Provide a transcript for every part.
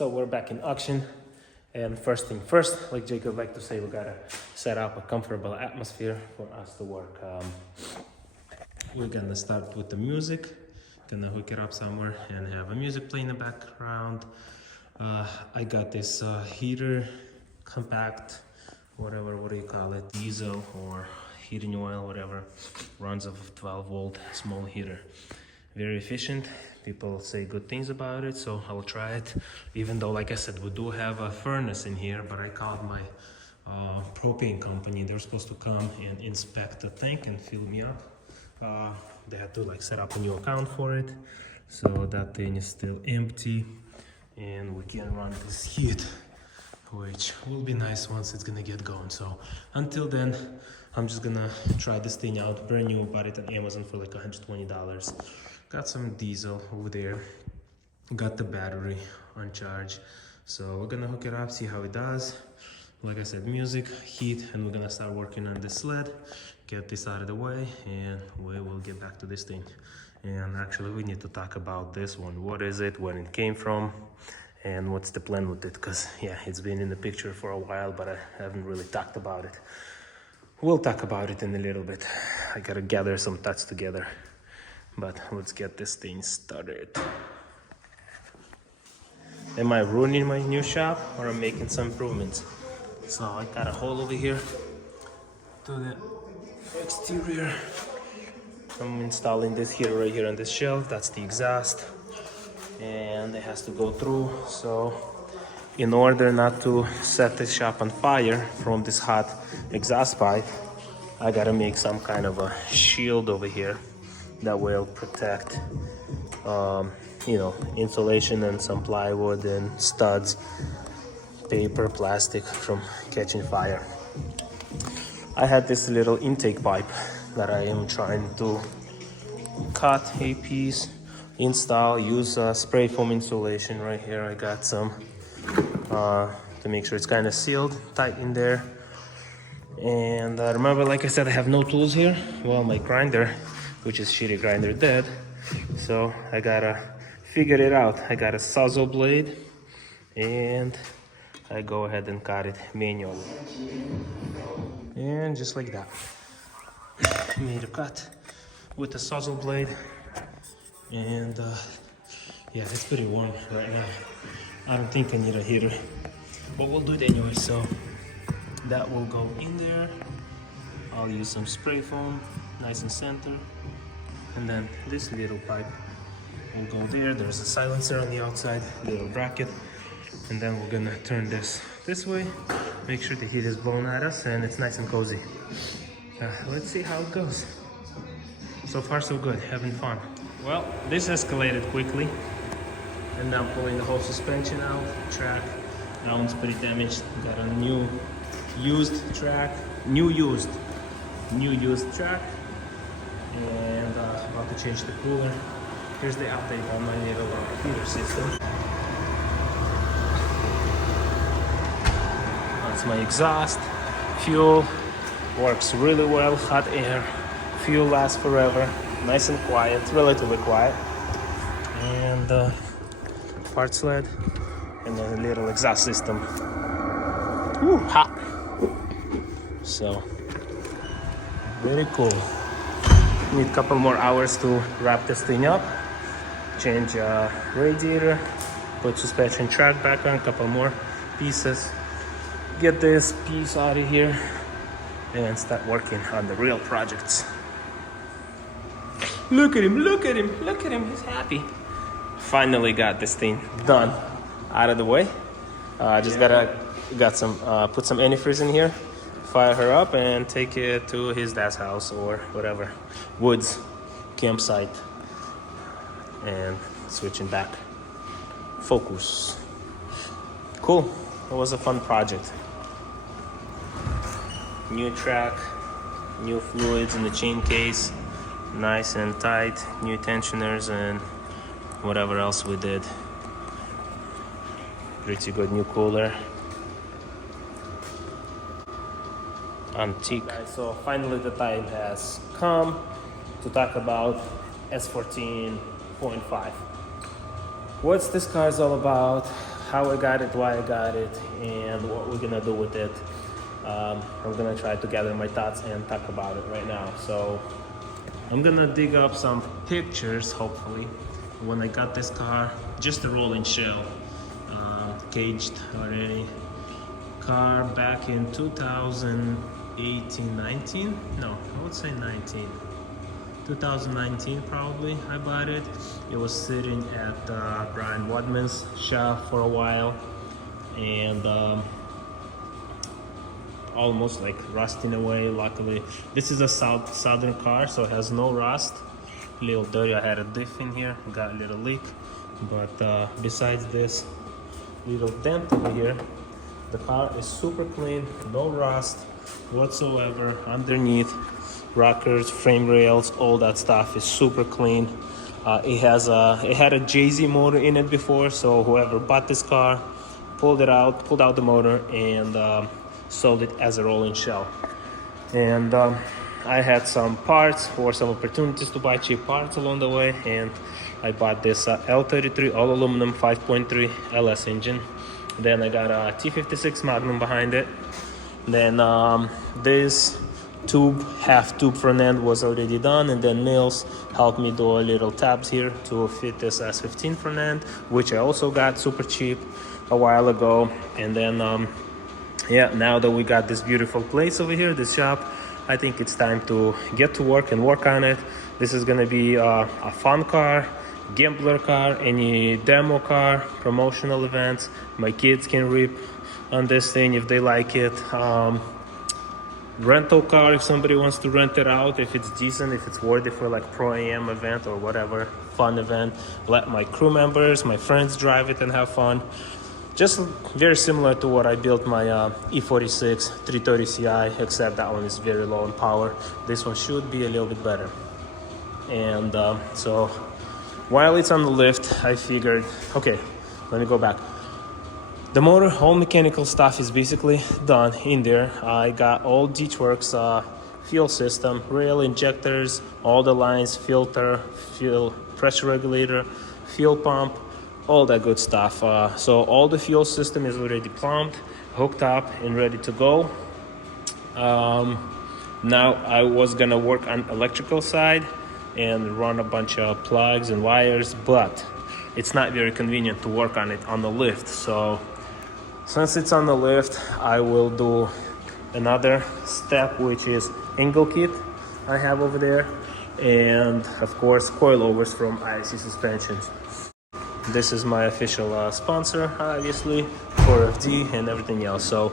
So we're back in action, and first thing first, like Jacob liked to say, we gotta set up a comfortable atmosphere for us to work. We're gonna start with the music, gonna hook it up somewhere and have a music play in the background. I got this heater, compact, whatever, what do you call it, diesel or heating oil, whatever, runs off of 12 volt small heater. Very efficient. People say good things about it, so I'll try it. Even though, like I said, we do have a furnace in here, but I called my propane company. They're supposed to come and inspect the tank and fill me up. They had to like set up a new account for it, so that thing is still empty, and we can run this heat, which will be nice once it's gonna get going. So until then, I'm just gonna try this thing out. Brand new, bought it on Amazon for like $120. Got some diesel over there, got the battery on charge, so we're gonna hook it up, see how it does. Like I said, music, heat, and we're gonna start working on this sled, get this out of the way, and we will get back to this thing. And actually we need to talk about this one. What is it, when it came from, and what's the plan with it? Because yeah, it's been in the picture for a while, but I haven't really talked about it. We'll talk about it in a little bit. I gotta gather some thoughts together. But let's get this thing started. Am I ruining my new shop, or I'm making some improvements? So I got a hole over here to the exterior. I'm installing this here, right here on this shelf. That's the exhaust, and it has to go through. So in order not to set the shop on fire from this hot exhaust pipe, I gotta make some kind of a shield over here that will protect, you know, insulation and some plywood and studs, paper, plastic from catching fire. I had this little intake pipe that I am trying to cut a piece, install, use spray foam insulation right here. I got some to make sure it's kind of sealed tight in there. And remember, like I said, I have no tools here. Well, my grinder, which is shitty grinder, dead, so I gotta figure it out. I got a Sawzall blade, and I go ahead and cut it manually, and just like that, made a cut with the Sawzall blade. And yeah, it's pretty warm right now. I don't think I need a heater, but we'll do it anyway. So that will go in there. I'll use some spray foam, nice and center. And then this little pipe will go there. There's a silencer on the outside, little bracket. And then we're gonna turn this way, make sure the heat is blowing at us and it's nice and cozy. Let's see how it goes. So far so good, having fun. Well, this escalated quickly, and now pulling the whole suspension out. Track, that one's pretty damaged. Got a new used track, new used track. And about to change the cooler. Here's the update on my little heater system. That's my exhaust. Fuel works really well, hot air. Fuel lasts forever, nice and quiet, relatively quiet. And part sled, and then a little exhaust system. Woo, hot. So, very cool. Need a couple more hours to wrap this thing up, change radiator, put suspension track back on, a couple more pieces, get this piece out of here, and start working on the real projects. Look at him, look at him, look at him, he's happy. Finally got this thing done, out of the way. Just got some, put some antifreeze in here, fire her up, and take it to his dad's house or whatever, woods, campsite, and switching back. Focus. Cool, it was a fun project. New track, new fluids in the chain case, nice and tight, new tensioners, and whatever else we did. Pretty good new cooler. Antique. Right, so finally the time has come to talk about S14.5. What's this car is all about, how I got it, why I got it, and what we're gonna do with it. I'm gonna try to gather my thoughts and talk about it right now. So I'm gonna dig up some pictures, hopefully, when I got this car. Just a rolling shell, caged already. Car back in 2018, 19? No, I would say 19. 2019 probably I bought it. It was sitting at Brian Wadman's shop for a while, and almost like rusting away. Luckily, this is a southern car, so it has no rust. A little dirty. I had a diff in here, got a little leak, but besides this little dent over here, the car is super clean, no rust whatsoever. Underneath, rockers, frame rails, all that stuff is super clean. It had a JZ motor in it before, so whoever bought this car pulled out the motor, and sold it as a rolling shell. And I had some parts or some opportunities to buy cheap parts along the way, and I bought this L33 all aluminum 5.3 LS engine. Then I got a T56 Magnum behind it. Then this half tube front end was already done, and then Mills helped me do a little tabs here to fit this S15 front end, which I also got super cheap a while ago. And then now that we got this beautiful place over here, this shop, I think it's time to get to work and work on it. This is gonna be a fun car, gambler car, any demo car, promotional events. My kids can rip on this thing if they like it. Rental car, if somebody wants to rent it out, if it's decent, if it's worthy for like Pro AM event or whatever fun event. Let my crew members, my friends drive it and have fun. Just very similar to what I built my E46 330 CI, except that one is very low in power. This one should be a little bit better. And so while it's on the lift, I figured, okay, let me go back. The motor, all mechanical stuff is basically done in there. I got all D-Works fuel system, rail injectors, all the lines, filter, fuel pressure regulator, fuel pump, all that good stuff. So all the fuel system is already plumbed, hooked up, and ready to go. Now I was gonna work on electrical side and run a bunch of plugs and wires, but it's not very convenient to work on it on the lift. So since it's on the lift, I will do another step, which is angle kit I have over there, and of course coilovers from ISC Suspensions. This is my official sponsor, obviously, for FD and everything else. So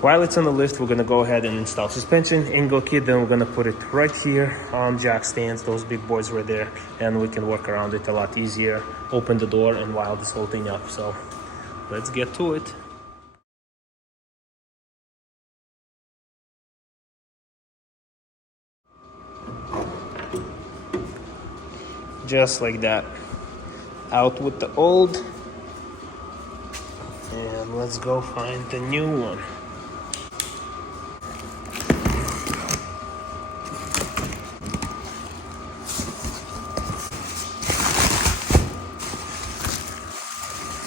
while it's on the lift, we're gonna go ahead and install suspension, angle kit, then we're gonna put it right here on jack stands, those big boys right there, and we can work around it a lot easier, open the door and wire this whole thing up. So let's get to it. Just like that. Out with the old, and let's go find the new one.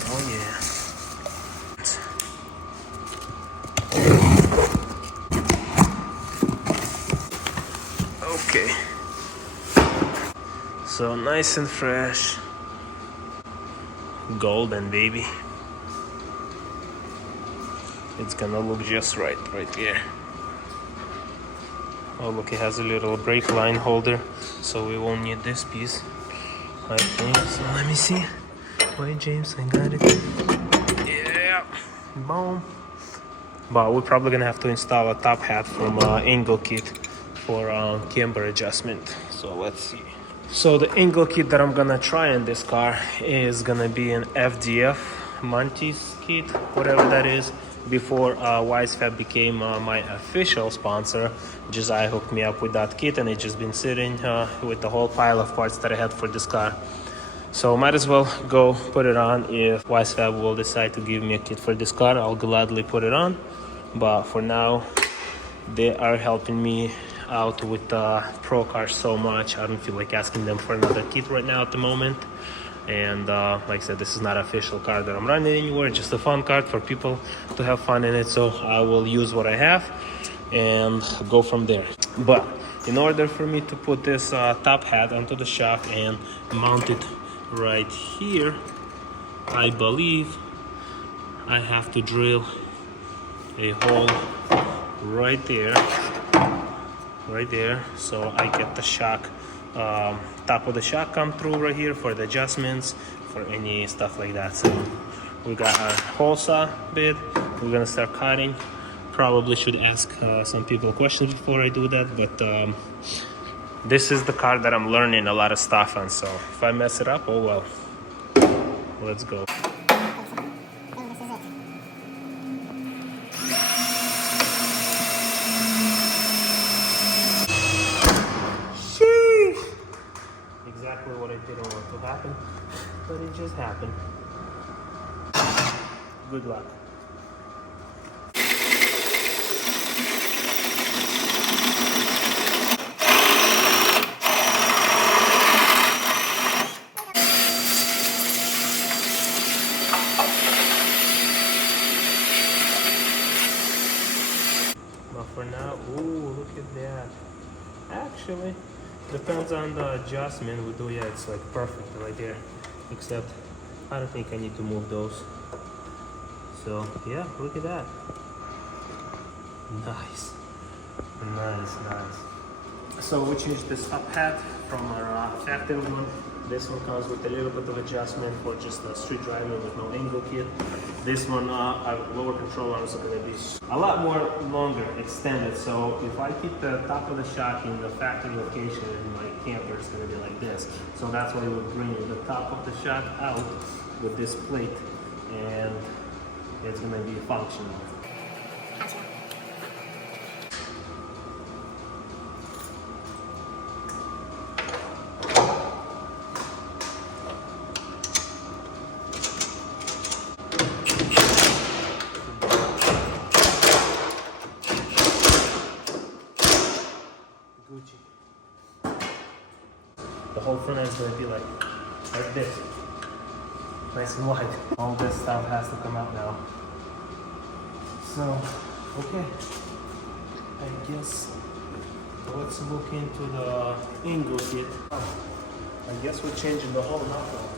Oh yeah. Okay. So nice and fresh. Golden, baby. It's gonna look just right here. Oh look, it has a little brake line holder, so we won't need this piece, I think. So let me see. Wait, James, I got it. Yeah, boom. But we're probably gonna have to install a top hat from angle kit for camber adjustment. So let's see. So the angle kit that I'm gonna try in this car is gonna be an FDF Montes kit, whatever that is. Before WiseFab became my official sponsor, Josiah hooked me up with that kit, and it's just been sitting with the whole pile of parts that I had for this car. So might as well go put it on. If WiseFab will decide to give me a kit for this car, I'll gladly put it on. But for now, they are helping me out with Pro Cars so much. I don't feel like asking them for another kit right now at the moment. And like I said, this is not an official card that I'm running anywhere, just a fun card for people to have fun in it. So I will use what I have and go from there. But in order for me to put this top hat onto the shock and mount it right here, I believe I have to drill a hole right there, so I get the shock, top of the shock come through right here for the adjustments, for any stuff like that. So we got our hole saw bit, we're gonna start cutting. Probably should ask some people questions before I do that, but this is the car that I'm learning a lot of stuff on, so if I mess it up, oh well. Let's go. Sheesh! Exactly what I didn't want to happen, but it just happened. Good luck. But for now, ooh, look at that. Actually, depends on the adjustment we do. Yeah, it's like perfect right there. Except, I don't think I need to move those. So, yeah, look at that. Nice. Nice. So we changed this top hat from our factory one. This one comes with a little bit of adjustment for just a street driving with no angle kit. This one, lower control arms are going to be a lot more longer, extended. So if I keep the top of the shock in the factory location in my camper, it's going to be like this. So that's why we're bringing the top of the shock out with this plate, and it's going to be functional. The whole front end is going to be like this, nice and wide. All this stuff has to come out now. So, okay, I guess let's look into the angle kit. I guess we're changing the whole knuckle.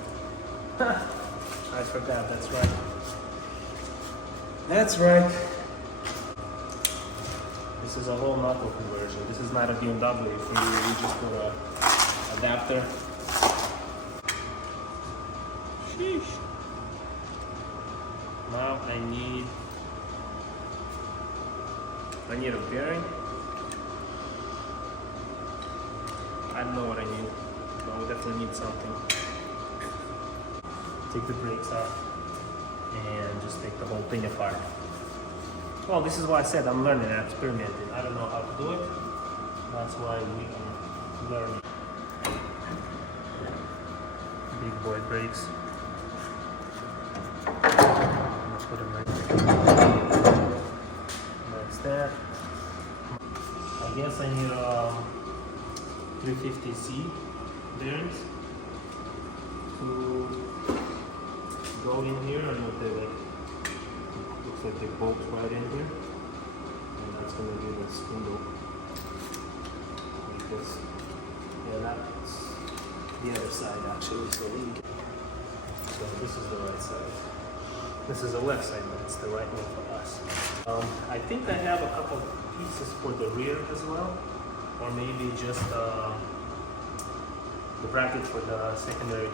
I forgot, that's right. That's right. This is a whole knuckle conversion. This is not a BMW. For you, you just put a adapter. Sheesh. Now I need a bearing. I don't know what I need, but we definitely need something. Take the brakes out and just take the whole thing apart. Well, this is why I said I'm learning and experimenting. I don't know how to do it. That's why we are learning. Big boy brakes. Let's put them right there. That's that. I guess I need 350C bearings to go in here. I don't know if they like, looks like they bolt right in here. And that's going to be the spindle. Like this. Yeah, that's the other side actually. So this is the right side. This is the left side, but it's the right one for us. I think I have a couple pieces for the rear as well, or maybe just the bracket for the secondary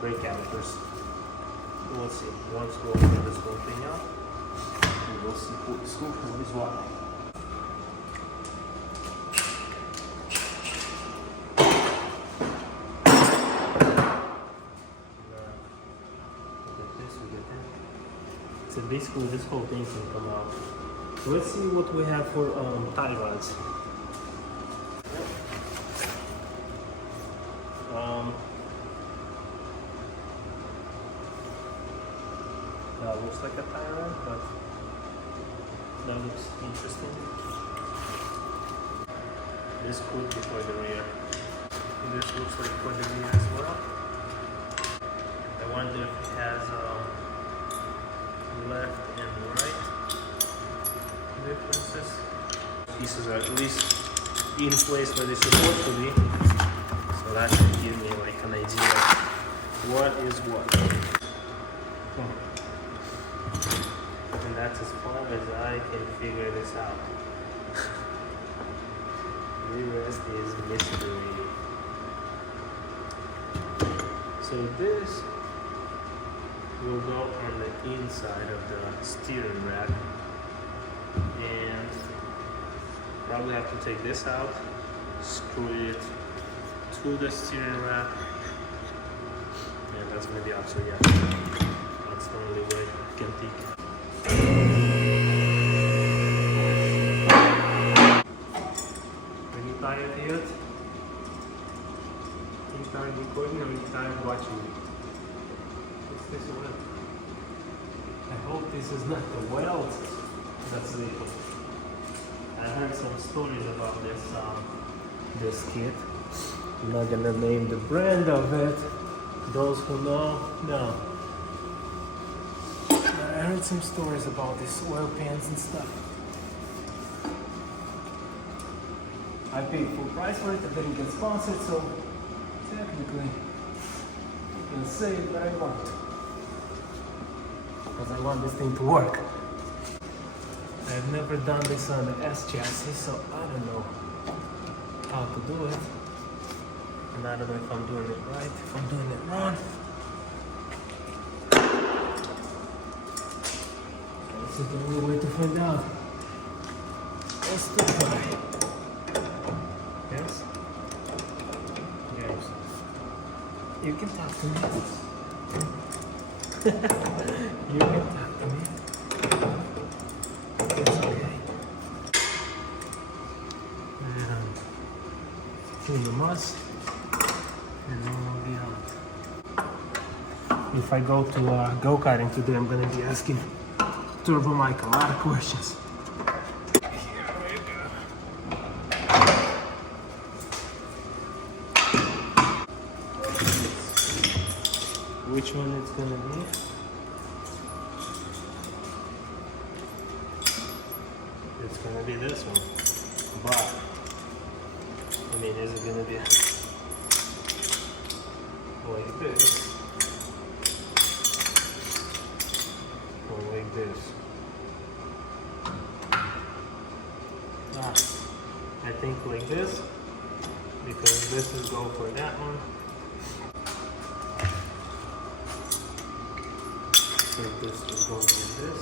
brake calipers. We'll see. Once we open this whole thing out, we will see who is what. So basically this whole thing can come out. Let's see what we have for tie rods. That looks like a tie rod, but that looks interesting. This could be for the rear. And this looks like for the rear as well. wonder if it has left and right differences. Pieces are at least in place where they're supposed to be, so that should give me like an idea of what is what. And that's as far as I can figure this out. The rest is mystery. So this will go on the inside of the steering rack, and probably have to take this out, screw it to the steering rack, and that's gonna be out. So yeah, that's the only way I can take it. Are you tired yet? Are you tired recording or are you tired watching me? What's this one? I hope this is not the weld that's leaking. I heard some stories about this kit. I'm not gonna name the brand of it. Those who know. But I heard some stories about these oil pans and stuff. I paid full price for it. I didn't get sponsored, so technically I can say that I won't. Because I want this thing to work. I've never done this on the S chassis, so I don't know how to do it. And I don't know if I'm doing it right, if I'm doing it wrong. This is the only way to find out. Let's try. Yes? Yes. You can talk to me. You can talk to me. It's okay. And clean the must, and then we'll be out. If I go to go-karting today, I'm gonna be asking Turbo Mike a lot of questions. Here we go. Which one it's gonna be? It's gonna be this one, but I mean, is it gonna be like this or like this? I think like this, because this is go for that one. So this will go like this.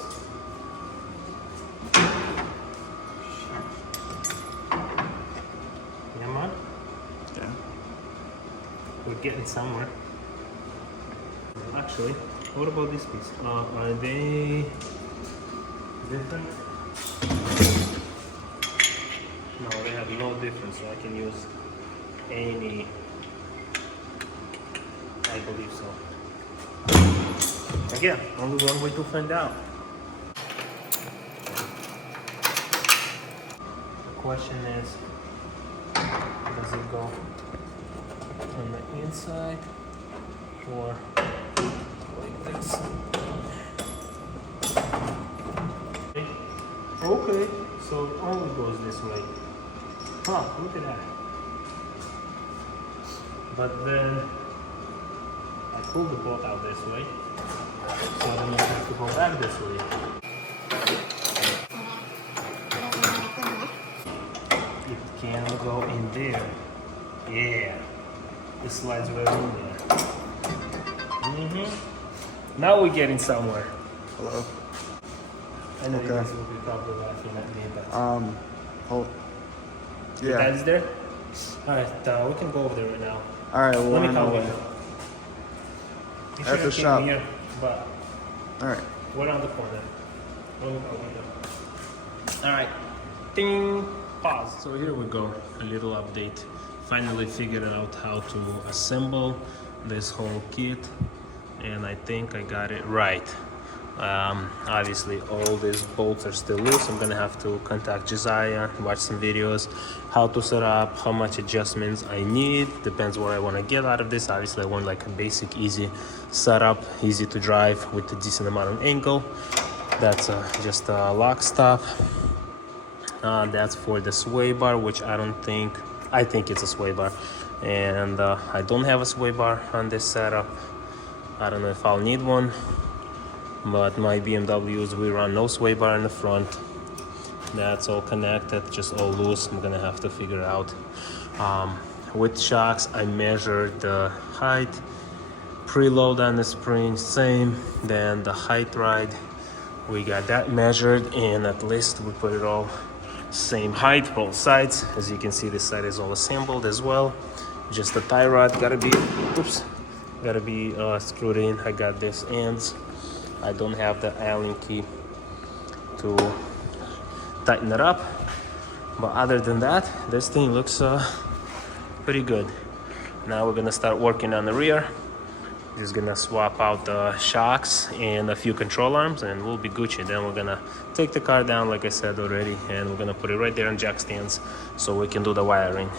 We're getting somewhere. Actually, what about this piece? Are they different? No, they have no difference, so I can use any. I believe so. Again, only one way to find out. The question is, does it go on the inside or like this? Okay, so it only goes this way. Huh, look at that. But then I pulled the bolt out this way, so I don't have to go back this way. It can go in there. Yeah. It slides right in there. Now we're getting somewhere. Hello. I know Okay. you guys will be probably laughing at me, but Hold. your Yeah. dad's there? Alright, we can go over there right now. Alright, well, Let me I come know with when. you. At the shop. Here, but Alright. we're on the corner. We'll go with them. Alright. Ding! Pause. So here we go. A little update. Finally figured out how to assemble this whole kit, and I think I got it right. Obviously all these bolts are still loose. I'm gonna have to contact Josiah, watch some videos, how to set up, how much adjustments I need. Depends what I want to get out of this. Obviously I want like a basic, easy setup, easy to drive with a decent amount of angle. That's just a lock stop. That's for the sway bar, which I think it's a sway bar. And I don't have a sway bar on this setup. I don't know if I'll need one, but my BMWs, we run no sway bar in the front. That's all connected, just all loose. I'm gonna have to figure it out. With shocks, I measured the height, preload on the spring, same. Then the height ride, we got that measured, and at least we put it all same height, both sides. As you can see, this side is all assembled as well. Just the tie rod gotta be screwed in. I got this ends. I don't have the Allen key to tighten it up, but other than that, this thing looks pretty good. Now we're gonna start working on the rear. Just gonna swap out the shocks and a few control arms, and we'll be Gucci. Then we're gonna take the car down, like I said already, and we're gonna put it right there on jack stands so we can do the wiring.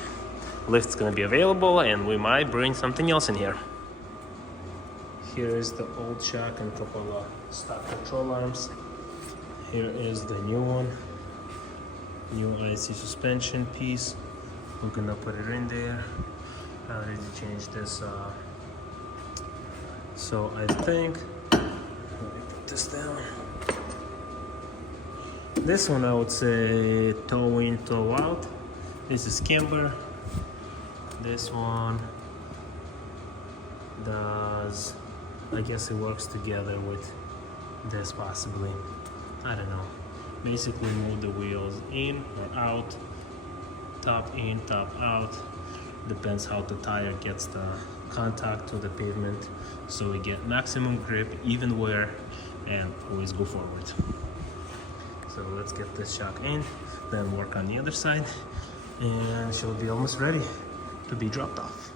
Lift's gonna be available, and we might bring something else in here. Here is the old shock and couple of stock control arms. Here is the new one, new IC suspension piece. We're gonna put it in there. I already changed this. So I think, let me put this down. This one I would say toe in, toe out. This is camber. This one does, I guess it works together with this possibly. I don't know. Basically move the wheels in or out, top in, top out. Depends how the tire gets the contact to the pavement, so we get maximum grip, even wear, and always go forward. So let's get this shock in, then work on the other side, and she'll be almost ready to be dropped off.